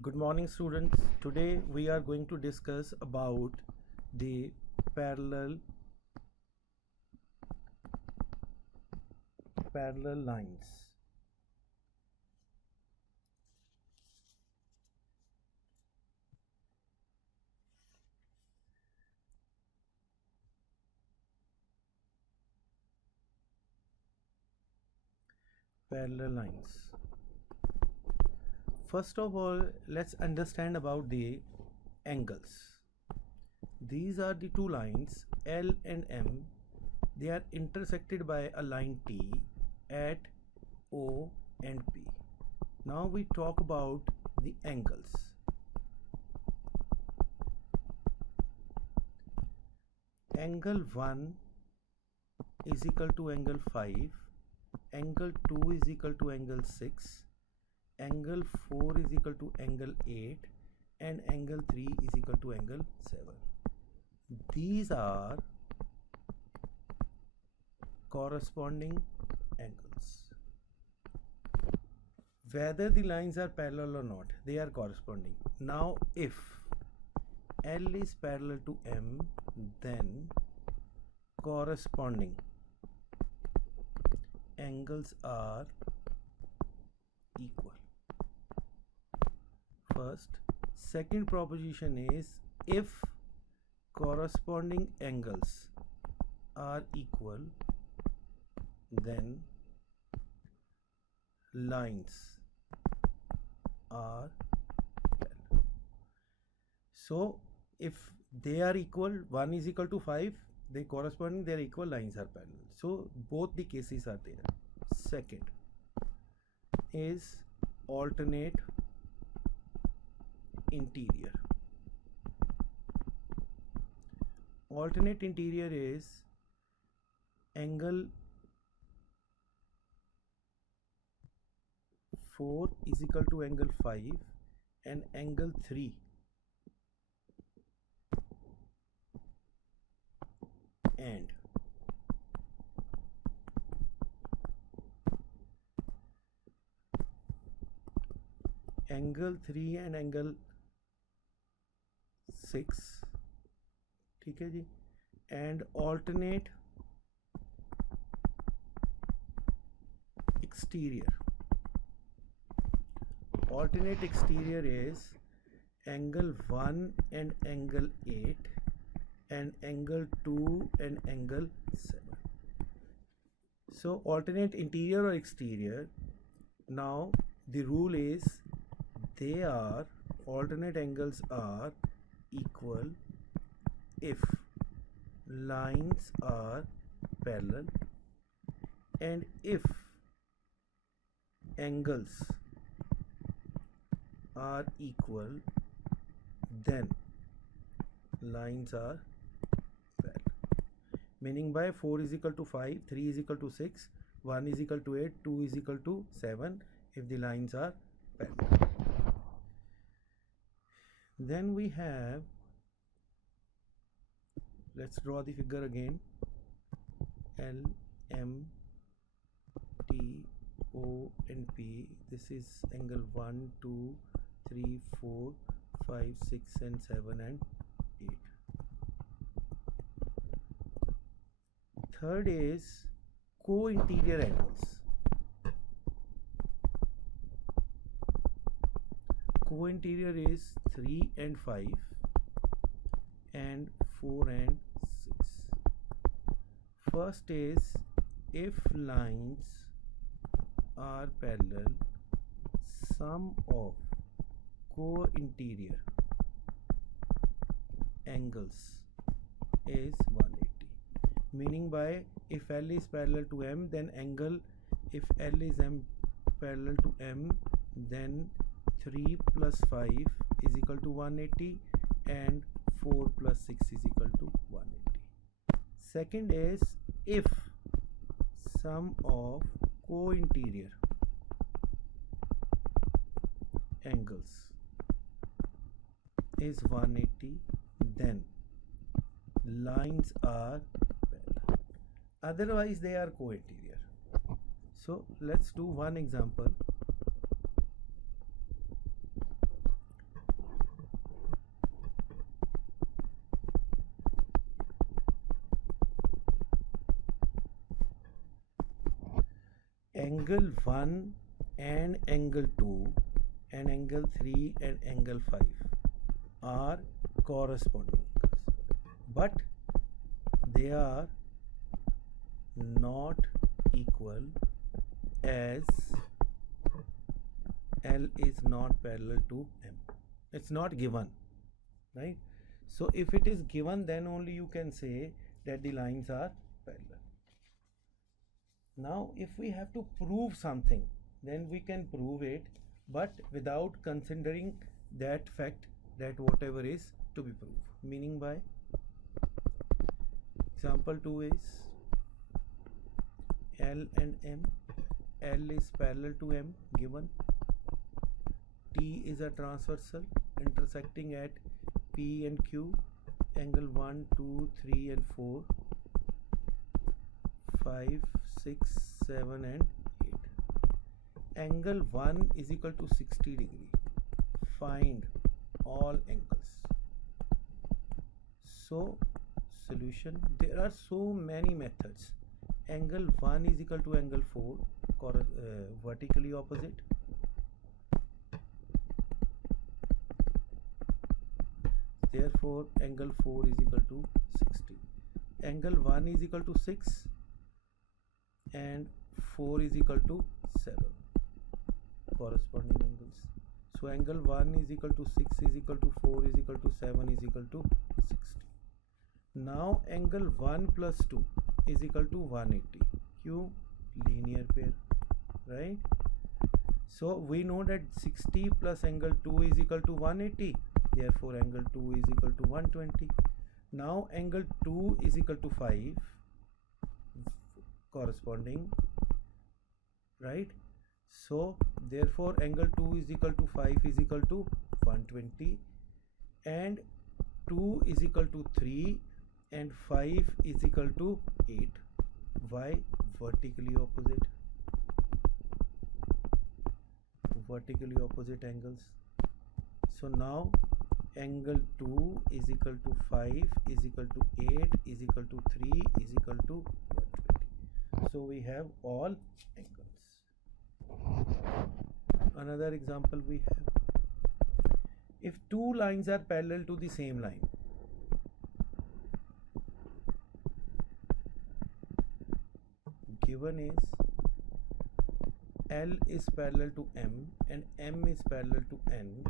Good morning, students. Today we are going to discuss about the parallel lines. Parallel lines. First of all, let's understand about the angles. These are the two lines L and M. They are intersected by a line T at O and P. Now we talk about the angles. Angle 1 is equal to angle 5, angle 2 is equal to angle 6, angle 4 is equal to angle 8, and angle 3 is equal to angle 7. These are corresponding angles. Whether the lines are parallel or not, they are corresponding. Now if L is parallel to M, then corresponding angles are equal. First. Second proposition is if corresponding angles are equal, then lines are parallel. So if they are equal, 1 is equal to 5, they corresponding, their equal, lines are parallel. So both the cases are there. Second is alternate interior. Alternate interior is angle 4 is equal to angle 5 and angle 3 and angle 3 and angle 6, ठीक है जी, and alternate exterior. Alternate exterior is angle 1 and angle 8 and angle 2 and angle 7. So alternate interior or exterior, now the rule is they are alternate angles are equal if lines are parallel and if angles are equal, then lines are parallel. Meaning by 4 is equal to 5, 3 is equal to 6, 1 is equal to 8, 2 is equal to 7 if the lines are parallel. Then we have, let's draw the figure again. L, M, T, O and P. This is angle 1, 2, 3, 4, 5, 6 and 7 and 8. Third is co-interior angles. Co-interior is 3 and 5 and 4 and 6. First is if lines are parallel, sum of co-interior angles is 180. Meaning by if L is parallel to M, then angle, if L is M parallel to M, then 3 plus 5 is equal to 180 and 4 plus 6 is equal to 180. Second is if sum of co-interior angles is 180, then lines are parallel. Otherwise they are co-interior. So let's do one example. angle 1 and angle 2 and angle 3 and angle 5 are corresponding, but they are not equal as L is not parallel to M. It's not given, right? So if it is given, then only you can say that the lines are parallel. Now if we have to prove something, then we can prove it, but without considering that fact that whatever is to be proved. Meaning by example 2 is L and M. L is parallel to M given. T is a transversal intersecting at P and Q. Angle 1, 2, 3 and 4, 5, 6, 7 and 8. Angle 1 is equal to 60 degree. Find all angles. So solution, there are so many methods. Angle 1 is equal to angle 4, vertically opposite. Therefore angle 4 is equal to 60. Angle 1 is equal to 6 and 4 is equal to 7, corresponding angles. So angle 1 is equal to 6 is equal to 4 is equal to 7 is equal to 60. Now angle 1 plus 2 is equal to 180. Q, linear pair, right? So we know that 60 plus angle 2 is equal to 180. Therefore angle 2 is equal to 120. Now angle 2 is equal to 5, corresponding, right? So therefore angle 2 is equal to 5 is equal to 120, and 2 is equal to 3 and 5 is equal to 8. Why? Vertically opposite. Vertically opposite angles. So now angle 2 is equal to 5 is equal to 8 is equal to 3 is equal to 120. So we have all angles. Another example we have. If two lines are parallel to the same line, given is L is parallel to M and M is parallel to N,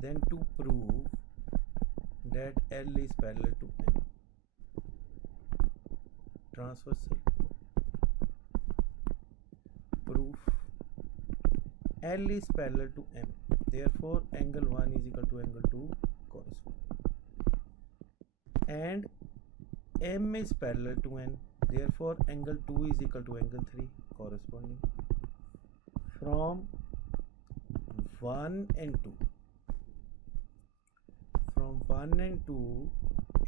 then to prove that L is parallel to M. Transversal. Proof. L is parallel to M. Therefore angle 1 is equal to angle 2 corresponding. And M is parallel to N. Therefore angle 2 is equal to angle 3 corresponding. From 1 and 2. From 1 and 2,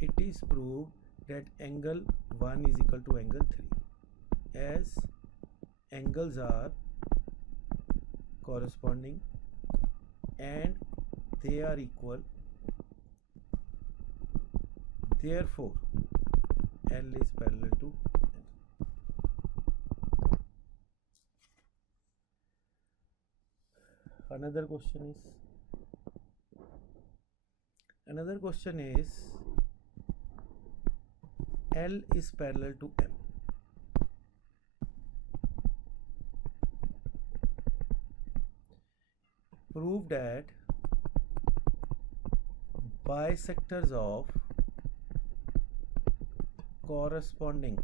it is proved that angle 1 is equal to angle 3, as angles are corresponding and they are equal. Therefore L is parallel to M. Another question is L is parallel to M. Prove that bisectors of corresponding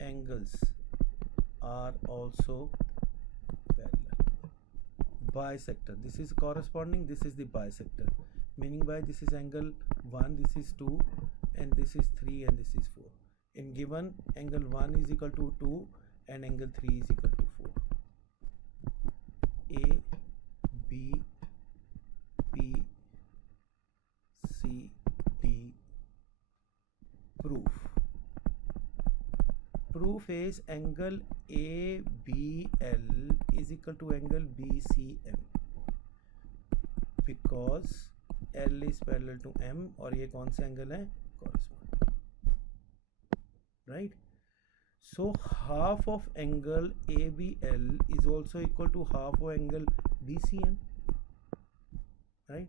angles are also parallel. Bisector, this is corresponding, this is the bisector, meaning by this is angle 1, this is 2 and this is 3 and this is 4. In given, angle 1 is equal to 2 and angle 3 is equal to 4. A, B, P, C, D. Proof. Proof is angle ABL is equal to angle BCM, because L is parallel to M और ये कौन सा angle है? Corresponding, right? So half of angle ABL is also equal to half of angle BCM, right?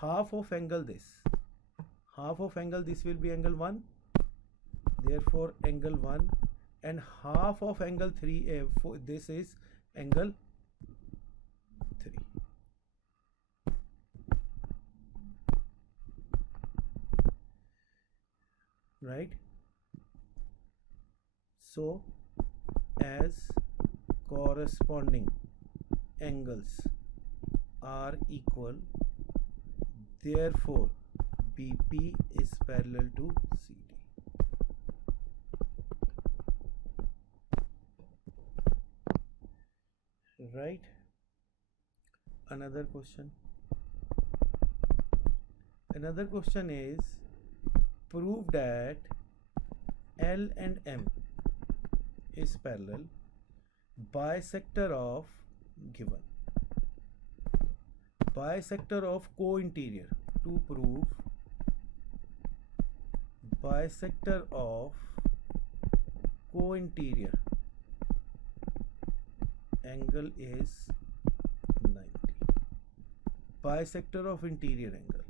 Half of angle this will be angle 1, therefore angle 1, and half of angle 3, this is angle 3, right? So as corresponding angles are equal, therefore BP is parallel to CD. Right? Another question is, prove that L and M is parallel, bisector of given, bisector of co-interior. To prove bisector of co-interior angle is 90. Bisector of interior angle.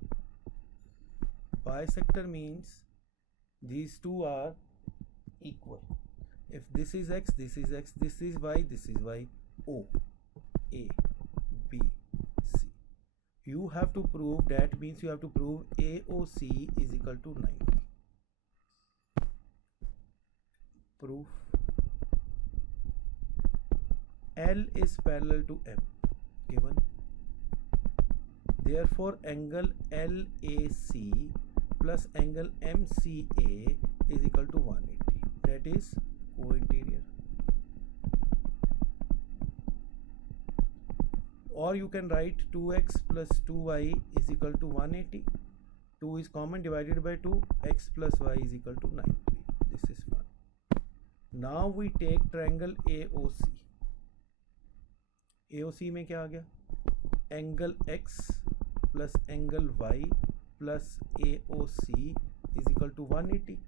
Bisector means these two are equal. If this is x, this is x, this is y, this is y. O, A, B, C. You have to prove, that means you have to prove AOC is equal to 90. Proof. L is parallel to M, given. Therefore angle LAC plus angle MCA is equal to 180. That is co-interior. Or you can write 2x plus 2y is equal to 180. 2 is common, divided by 2, x plus y is equal to 90. This is 1. Now we take triangle AOC. AOC में क्या आ गया? Angle x plus angle y plus AOC is equal to 180.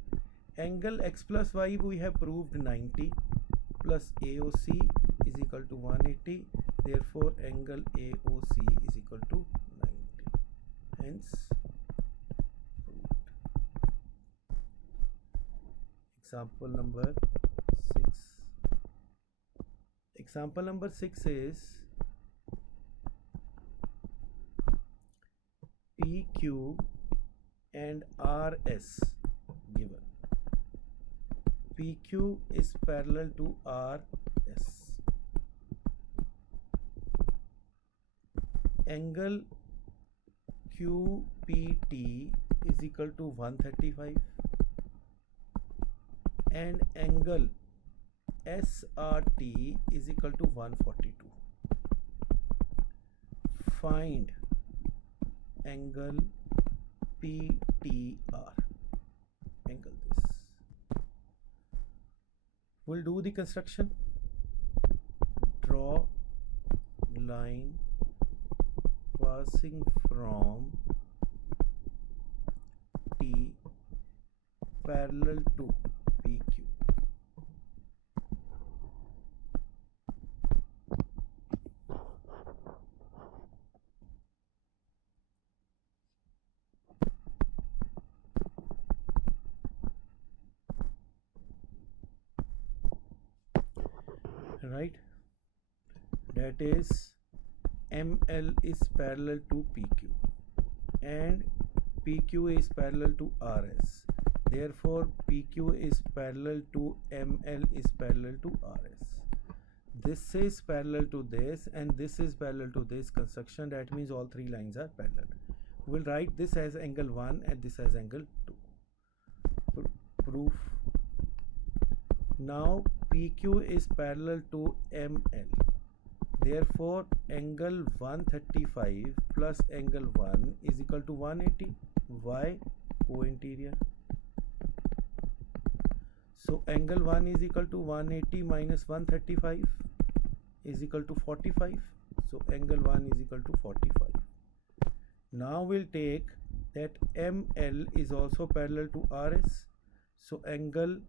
Angle x plus y we have proved 90 plus AOC is equal to 180. Therefore angle AOC is equal to 90. Hence proved. Example number 6. Example number 6 is PQ and RS given. PQ is parallel to RS. Angle QPT is equal to 135 and angle SRT is equal to 142. Find angle PTR. Angle this. We'll do the construction. Draw line passing from T parallel to PQ. Right? That is ML is parallel to PQ and PQ is parallel to RS. Therefore PQ is parallel to ML is parallel to RS. This is parallel to this and this is parallel to this construction. That means all three lines are parallel. We'll write this as angle 1 and this as angle 2. Proof. Now PQ is parallel to ML. Therefore angle 135 plus angle 1 is equal to 180. Why? Co-interior. So angle 1 is equal to 180 minus 135 is equal to 45. So angle 1 is equal to 45. Now we'll take that ML is also parallel to RS. So angle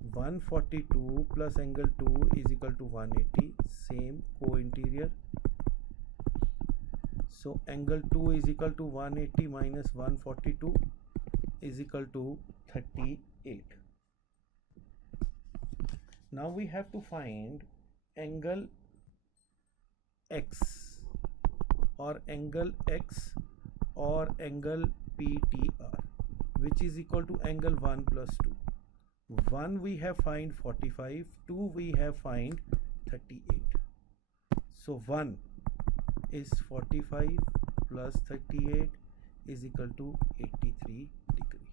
142 plus angle 2 is equal to 180, same co-interior. So angle 2 is equal to 180 minus 142 is equal to 38. Now we have to find angle X or angle X or angle PTR, which is equal to angle 1 plus 2. 1 we have find 45, 2 we have find 38. So 1 is 45 plus 38 is equal to 83 degree.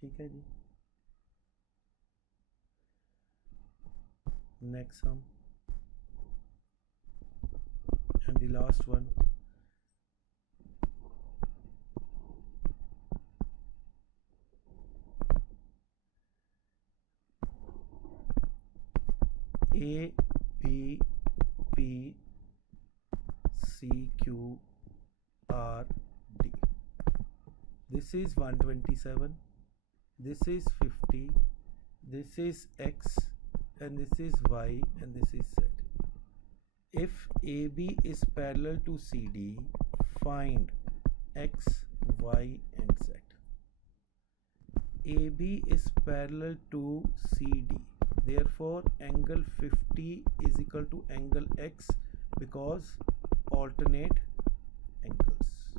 ठीक है जी. Next sum and the last one. A, B, P, C, Q, R, D. This is 127, this is 50, this is X, and this is Y, and this is Z. If AB is parallel to CD, find X, Y, and Z. AB is parallel to CD. Therefore, angle 50 is equal to angle X because alternate angles.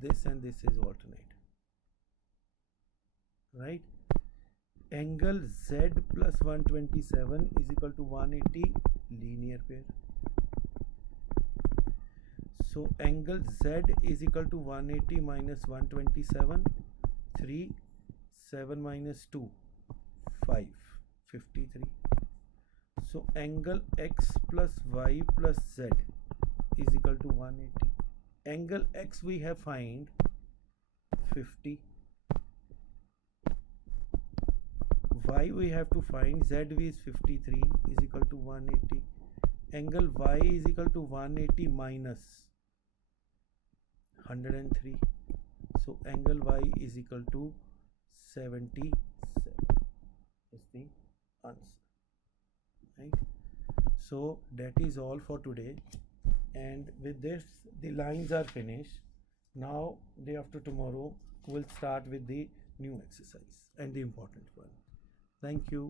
This and this is alternate. Right? Angle Z plus 127 is equal to 180, linear pair. So angle Z is equal to 180 minus 127, 3, 7 minus 2, 5, 53. So angle X plus Y plus Z is equal to 180. Angle X we have find 50. Y we have to find, Z is 53 is equal to 180. Angle Y is equal to 180 minus 103. So angle Y is equal to 77 is the answer. Right? So that is all for today, and with this the lines are finished. Now day after tomorrow we'll start with the new exercise and the important one. Thank you.